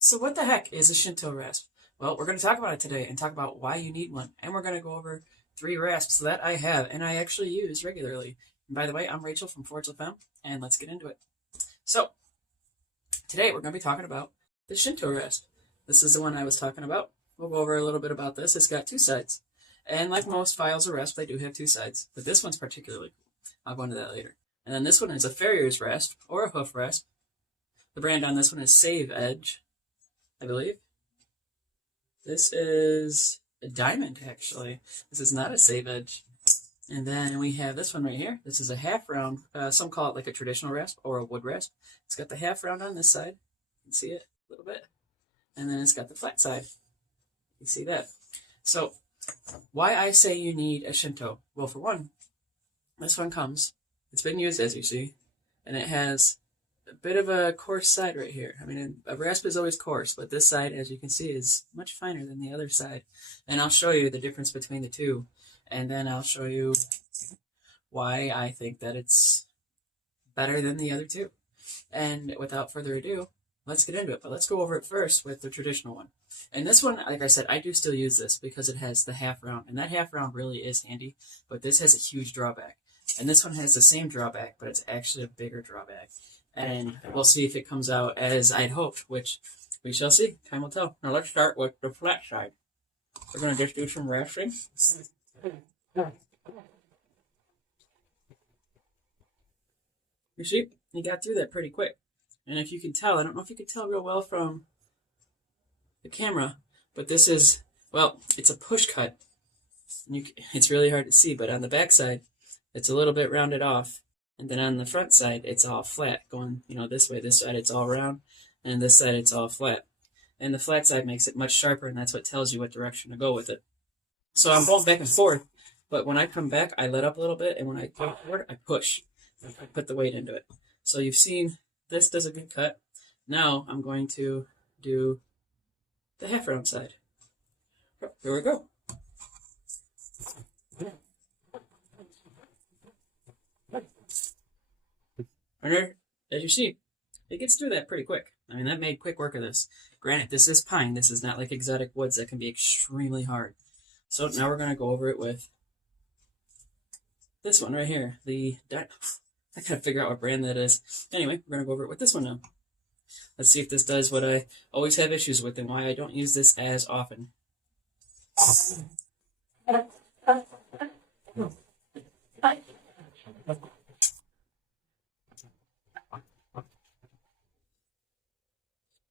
So what the heck is a Shinto rasp? Well, we're going to talk about it today and talk about why you need one. And we're going to go over 3 rasps that I have and I actually use regularly. And by the way, I'm Rachel from Forge FM, and let's get into it. So today we're going to be talking about the Shinto rasp. This is the one I was talking about. We'll go over a little bit about this. It's got 2 sides. And like most files of rasp, they do have 2 sides. But this one's particularly cool. I'll go into that later. And then this one is a farrier's rasp or a hoof rasp. The brand on this one is Save Edge, I believe. This is a diamond, actually. This is not a Save Edge. And then we have this one right here. This is a half round. Some call it like a traditional rasp or a wood rasp. It's got the half round on this side. You can see it a little bit. And then it's got the flat side. You see that? So why I say you need a Shinto? Well, for one, this one comes. It's been used, as you see, and it has a bit of a coarse side right here. I mean, a rasp is always coarse, but this side, as you can see, is much finer than the other side. And I'll show you the difference between the two, and then I'll show you why I think that it's better than the other two. And without further ado, let's get into it. But let's go over it first with the traditional one. And this one, like I said, I do still use this because it has the half round, and that half round really is handy, but this has a huge drawback. And this one has the same drawback, but it's actually a bigger drawback. And we'll see if it comes out as I'd hoped, which we shall see. Time will tell. Now let's start with the flat side. We're going to just do some rasping. You see, you got through that pretty quick. And if you can tell, I don't know if you can tell real well from the camera, but this is, well, it's a push cut. It's really hard to see, but on the back side, it's a little bit rounded off. And then on the front side, it's all flat, going, this way. This side, it's all round, and this side, it's all flat. And the flat side makes it much sharper, and that's what tells you what direction to go with it. So I'm going back and forth, but when I come back, I let up a little bit, and when I go forward, I push. I put the weight into it. So you've seen this does a good cut. Now I'm going to do the half round side. Here we go. And there, as you see, it gets through that pretty quick. I mean, that made quick work of this. Granted, this is pine. This is not like exotic woods that can be extremely hard. So now we're going to go over it with this one right here. I gotta figure out what brand that is. Anyway, we're going to go over it with this one now. Let's see if this does what I always have issues with and why I don't use this as often.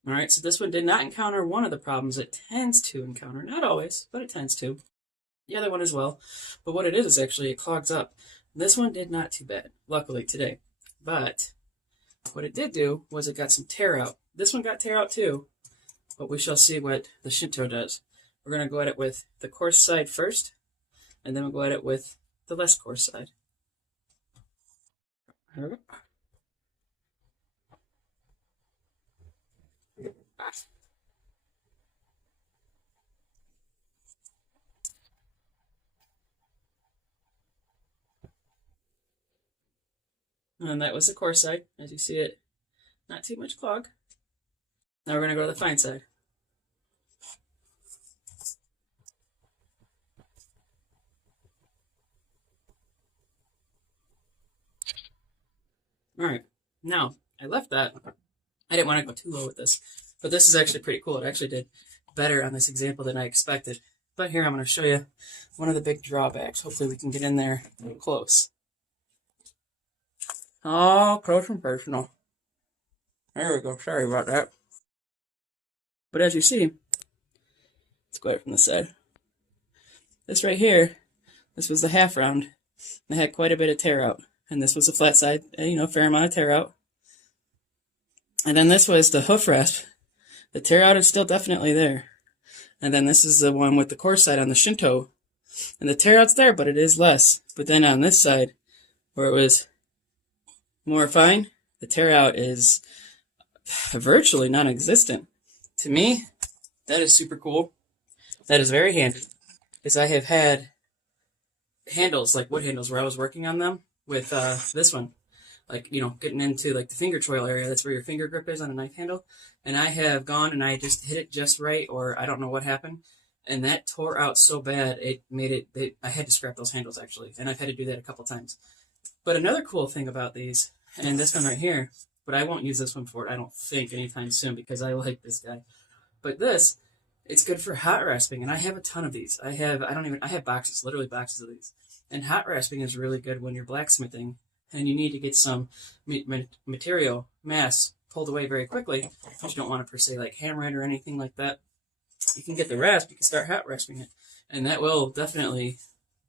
Alright, so this one did not encounter one of the problems it tends to encounter. Not always, but it tends to. The other one as well. But what it is actually it clogs up. This one did not too bad, luckily today. But what it did do was it got some tear out. This one got tear out too, but we shall see what the Shinto does. We're going to go at it with the coarse side first, and then we'll go at it with the less coarse side. Here we go. And that was the coarse side. As you see it, not too much clog. Now we're going to go to the fine side. Alright, now I left that. I didn't want to go too low with this, but this is actually pretty cool. It actually did better on this example than I expected. But here I'm going to show you one of the big drawbacks. Hopefully we can get in there close. Oh, close and personal. There we go. Sorry about that. But as you see, let's go at it from the side. This right here, this was the half round. It had quite a bit of tear out. And this was the flat side, fair amount of tear out. And then this was the hoof rasp. The tear out is still definitely there. And then this is the one with the coarse side on the Shinto. And the tear out's there, but it is less. But then on this side, where it was more fine, the tear out is virtually non-existent. To me, that is super cool. That is very handy. Because I have had handles, like wood handles, where I was working on them with this one. like, getting into like the finger choil area. That's where your finger grip is on a knife handle. And I have gone and I just hit it just right, or I don't know what happened. And that tore out so bad, it made I had to scrap those handles actually. And I've had to do that a couple times. But another cool thing about these, and this one right here, but I won't use this one for it, I don't think, anytime soon because I like this guy. But this, it's good for hot rasping, and I have a ton of these. I have boxes, literally boxes of these. And hot rasping is really good when you're blacksmithing and you need to get some material, mass, pulled away very quickly, because you don't want to per se like hammer it or anything like that. You can get the rasp, you can start hot rasping it, and that will definitely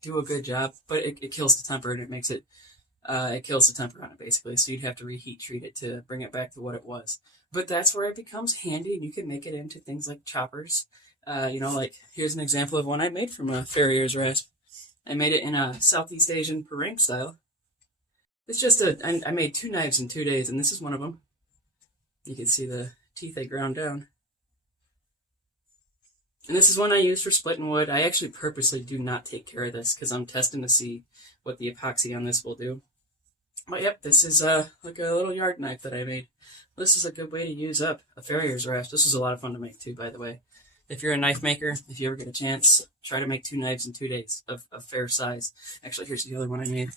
do a good job, but it kills the temper and it kills the temper on it basically. So you'd have to reheat treat it to bring it back to what it was. But that's where it becomes handy, and you can make it into things like choppers. Like here's an example of one I made from a farrier's rasp. I made it in a Southeast Asian parang style. It's just I made 2 knives in 2 days, and this is one of them. You can see the teeth I ground down. And this is one I use for splitting wood. I actually purposely do not take care of this because I'm testing to see what the epoxy on this will do. But yep, this is like a little yard knife that I made. This is a good way to use up a farrier's rasp. This was a lot of fun to make too, by the way. If you're a knife maker, if you ever get a chance, try to make 2 knives in 2 days of fair size. Actually, here's the other one I made.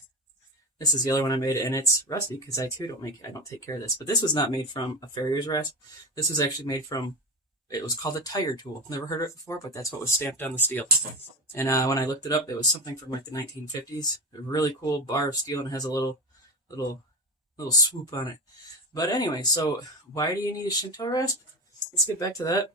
This is the other one I made, and it's rusty because I too don't take care of this. But this was not made from a farrier's rasp. This was actually made from, it was called a tire tool. Never heard of it before, but that's what was stamped on the steel. And when I looked it up, it was something from like the 1950s. A really cool bar of steel, and it has a little swoop on it. But anyway, so why do you need a shinto rasp? Let's get back to that.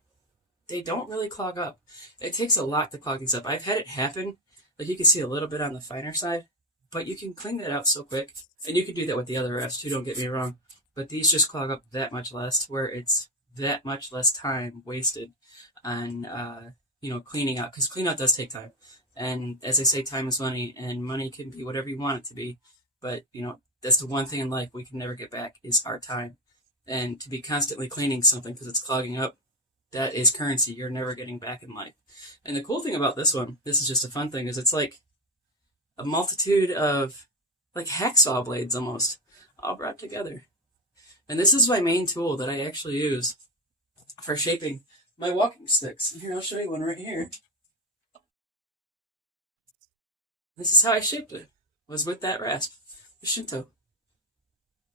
They don't really clog up. It takes a lot to clog these up. I've had it happen. Like you can see a little bit on the finer side, but you can clean that out so quick. And you can do that with the other rasps too, don't get me wrong. But these just clog up that much less, where it's that much less time wasted on cleaning out, because clean out does take time. And as I say, time is money, and money can be whatever you want it to be. But that's the one thing in life we can never get back is our time. And to be constantly cleaning something because it's clogging up, that is currency you're never getting back in life. And the cool thing about this one, this is just a fun thing, is it's like a multitude of like hacksaw blades almost, all brought together. And this is my main tool that I actually use for shaping my walking sticks. And here, I'll show you one right here. This is how I shaped it, was with that rasp, the shinto.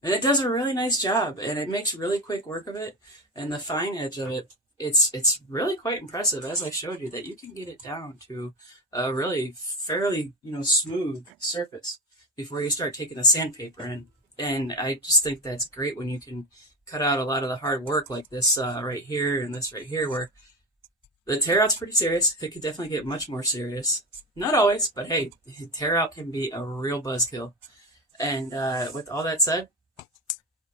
And it does a really nice job, and it makes really quick work of it. And the fine edge of it, it's really quite impressive, as I showed you, that you can get it down to a really fairly smooth surface before you start taking the sandpaper in. And I just think that's great when you can cut out a lot of the hard work like this right here and this right here, where the tear out's pretty serious. It could definitely get much more serious. Not always, but hey, tear out can be a real buzzkill. And with all that said,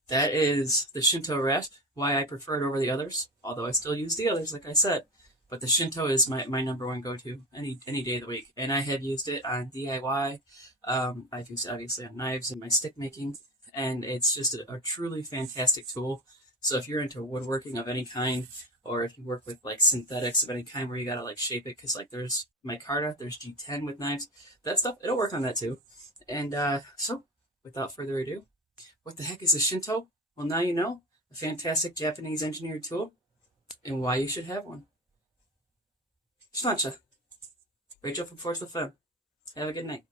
that is the Shinto rasp, why I prefer it over the others, although I still use the others, like I said. But the Shinto is my number one go-to any day of the week. And I have used it on DIY. I've used it obviously on knives and my stick making. And it's just a truly fantastic tool. So if you're into woodworking of any kind, or if you work with like synthetics of any kind where you gotta like shape it, because like there's micarta, there's G10 with knives, that stuff, it'll work on that too. And so without further ado, what the heck is a Shinto? Well, now you know, a fantastic Japanese engineered tool, and why you should have one. Sláinte. Rachel from Force with Fun. Have a good night.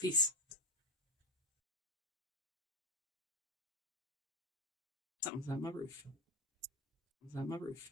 Peace. Something's on my roof. Something's on my roof.